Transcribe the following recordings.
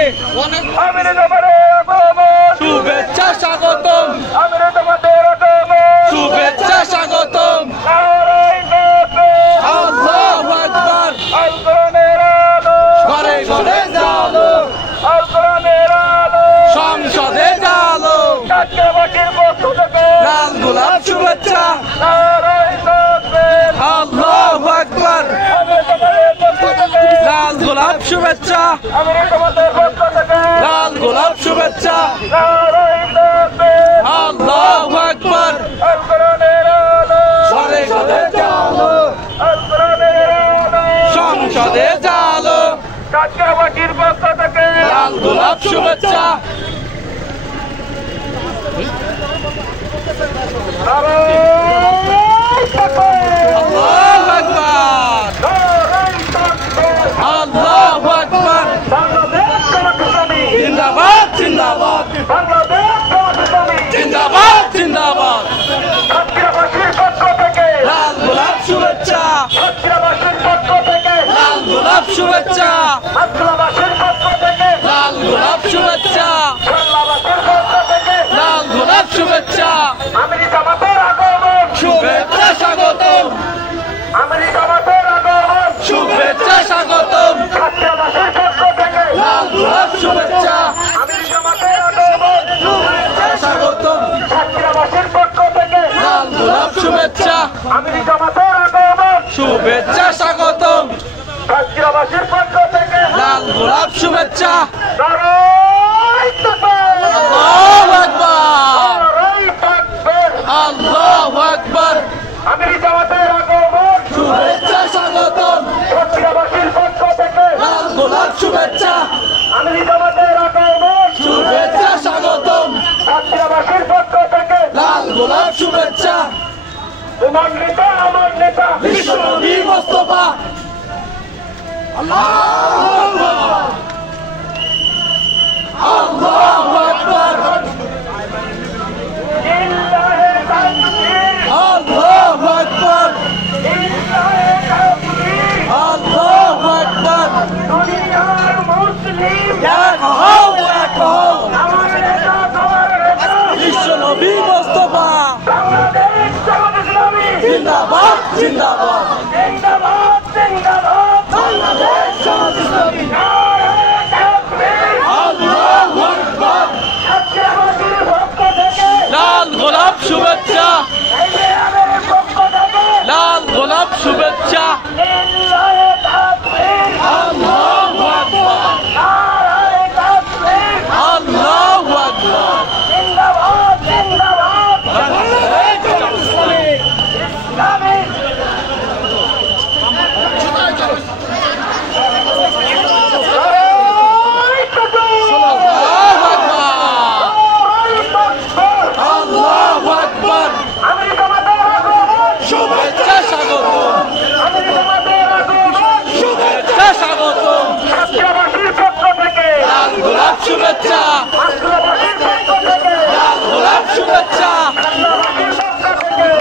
আমির জামাতের আগমন শুভেচ্ছা স্বাগতম আমির জামাতের আগমন শুভেচ্ছা স্বাগতম আল্লাহু আকবার আল কোরআনের আলো ঘরে ঘরে জালো আল কোরআনের আলো সংসদে জালো ছাত্রবাসীর পক্ষ থেকে লাল গোলাপ শুভেচ্ছা নারায়ে তাকবীর আল্লাহু আকবার লাল গোলাপ শুভেচ্ছা আমির জামাতের পক্ষ থেকে লাল গোলাপ শুভেচ্ছা নারায়ে তাকবীর আল্লাহু আকবার আল কোরআনের আলো ঘরে ঘরে জালো আল কোরআনের আলো সংসদে জালো ছাত্রবাসীর পক্ষ থেকে লাল গোলাপ শুভেচ্ছা আল্লাহু আকবার আল্লাহু আকবার জিন্দাবাদ জিন্দাবাদ জিন্দাবাদ জিন্দাবাদ ছাত্রবাসীর পক্ষ থেকে লাল গোলাপ শুভেচ্ছা ছাত্রবাসীর পক্ষ থেকে লাল গোলাপ শুভেচ্ছা ছাত্রবাসীর পক্ষ থেকে লাল গোলাপ শুভেচ্ছা ছাত্রবাসীর পক্ষ থেকে লাল গোলাপ শুভেচ্ছা আমির জামাতের আগমন শুভেচ্ছা স্বাগতম আমির জামাতের আগমন শুভেচ্ছা স্বাগতম ছাত্রবাসীর পক্ষ থেকে লাল গোলাপ শুভেচ্ছা আমির জামাতের আগমন শুভেচ্ছা স্বাগতম ছাত্রবাসীর পক্ষ থেকে লাল গোলাপ শুভেচ্ছা আমির জামাতের আগমন শুভেচ্ছা স্বাগতম ছাত্রবাসীর পক্ষ থেকে লাল গোলাপ শুভেচ্ছা নারায়ে তাকবীর আল্লাহু আকবার নারায়ে তাকবীর আল্লাহু আকবার আমির জামাতের আগমন শুভেচ্ছা স্বাগতম ছাত্রবাসীর পক্ষ থেকে লাল গোলাপ শুভেচ্ছা আমির জামাতের আগমন শুভেচ্ছা স্বাগতম ছাত্রবাসীর পক্ষ থেকে লাল গোলাপ শুভেচ্ছা তোমার নেতা আমার নেতা বিশ্বনবী মুস্তাফা আল্লাহু আকবার আল্লাহু আকবার জিন্দাহে তাকবীর আল্লাহু আকবার জিন্দাহে তাকবীর আল্লাহু আকবার দুনিয়ার মুসলিম এক হও আমার নেতা তোমার নেতা বিশ্বনবী মুস্তাফা বাংলাদেশ জামাত ইসলামী জিন্দাবাদ জিন্দাবাদ জিন্দাবাদ জিন্দাবাদ বাংলাদেশ জামাত ইসলামী নারায়ে তাকবীর আল্লাহু আকবার ছাত্রবাসীর পক্ষ থেকে লাল গোলাপ শুভেচ্ছা এমএর পক্ষ থেকে লাল গোলাপ শুভেচ্ছা লিল্লাহি তাকবীর আল্লাহু আকবার নারায়ে তাকবীর আল্লাহু আকবার জিন্দাবাদ জিন্দাবাদ বাংলাদেশ জামাত ইসলামী ইসলামী শুভেচ্ছা স্বাগতম শুভেচ্ছা স্বাগতম ছাত্রবাসীর পক্ষ থেকে লাল গোলাপ শুভেচ্ছা লাল গোলাপ শুভেচ্ছা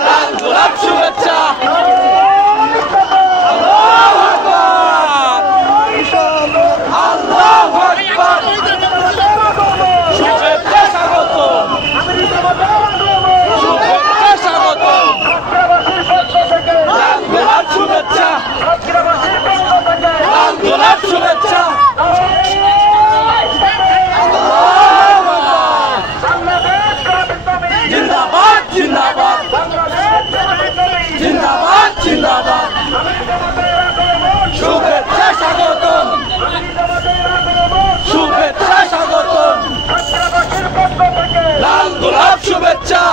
লাল গোলাপ শুভেচ্ছা আল্লাহু আকবার আল্লাহু আকবার শুভেচ্ছা স্বাগতম শুভেচ্ছা স্বাগতম লাল গোলাপ শুভেচ্ছা লাল গোলাপ শুভেচ্ছা জিন্দাবাদ জিন্দাবাদ জিন্দাবাদ জিন্দাবাদ শুভেচ্ছা স্বাগতম শুভেচ্ছা স্বাগতম লাল গোলাপ শুভেচ্ছা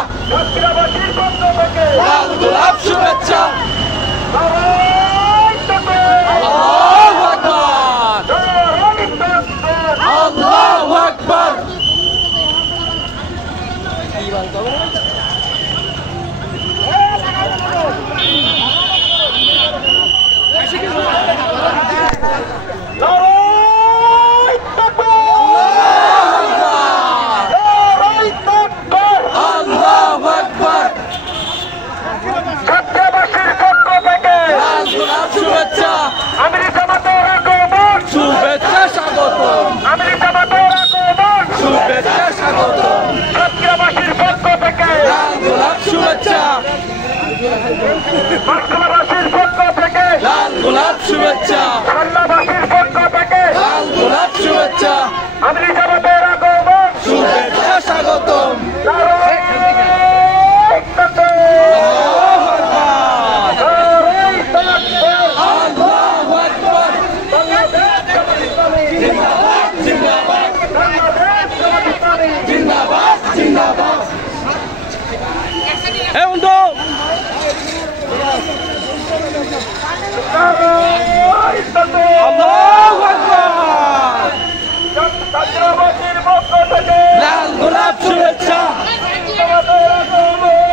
লাল গোলাপ শুভেচ্ছা আল্লাহু আকবার আল্লাহু আকবার আল্লাহু আকবার ছাত্রবাসীর পক্ষ থেকে লাল গোলাপ শুভেচ্ছা আমির জামাতের আগমন শুভেচ্ছা স্বাগতম আমির জামাত এই বন্ধু আল্লাহু আকবার লাল গোলাপ শুভেচ্ছা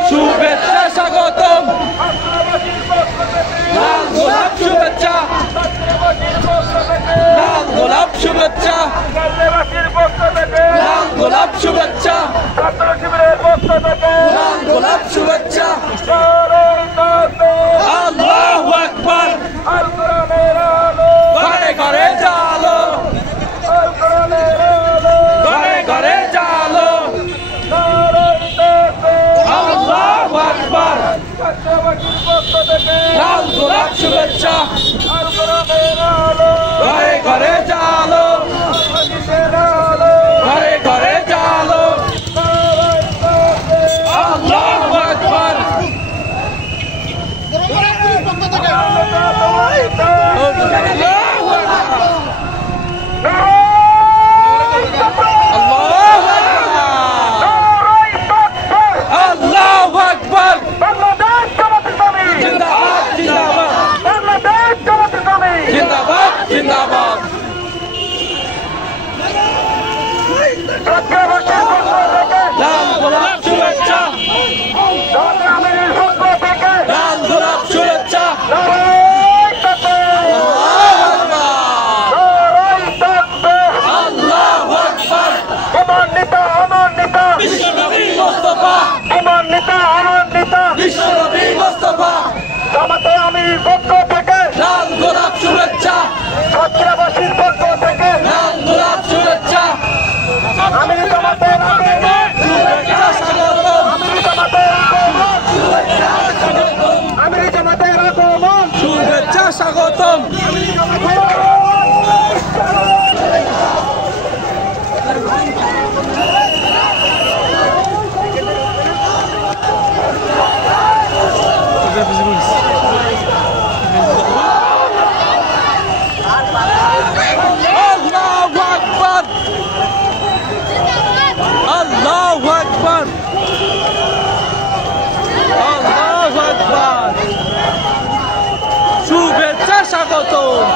শুভেচ্ছা স্বাগতম লাল গোলাপ শুভেচ্ছা লাল গোলাপ শুভেচ্ছা লাল গোলাপ শুভেচ্ছা লাল গোলাপ শুভেচ্ছা আল্লাহু আকবার ঘরে ঘরে জালো ঘরে ঘরে জালো আল্লাহু আকবার লাল গোলাপ শুভেচ্ছা ঘরে ঘরে জালো ঘরে ঘরে জালো আল্লাহু আকবার আল্লাহু আকবার জিন্দাবাদ জিন্দাবাদ জিন্দাবাদ লাল গোলাপ শুভেচ্ছা লাল গোলাপ শুভেচ্ছা আল্লাহু আকবার বিশ্বনবী মুস্তাফা বিশ্বনবী মুস্তাফা জামাতে আমির পক্ষ থেকে লাল গোলাপ শুভেচ্ছা ছাত্রাবাসীর পক্ষ থেকে লাল গোলাপ শুভেচ্ছা আমি জামাতে শুভেচ্ছা স্বাগতম আমি জামাতে আগমন শুভেচ্ছা স্বাগতম আল্লাহু আকবার আল্লাহু আকবার আল্লাহু আকবার শুভেচ্ছা স্বাগতম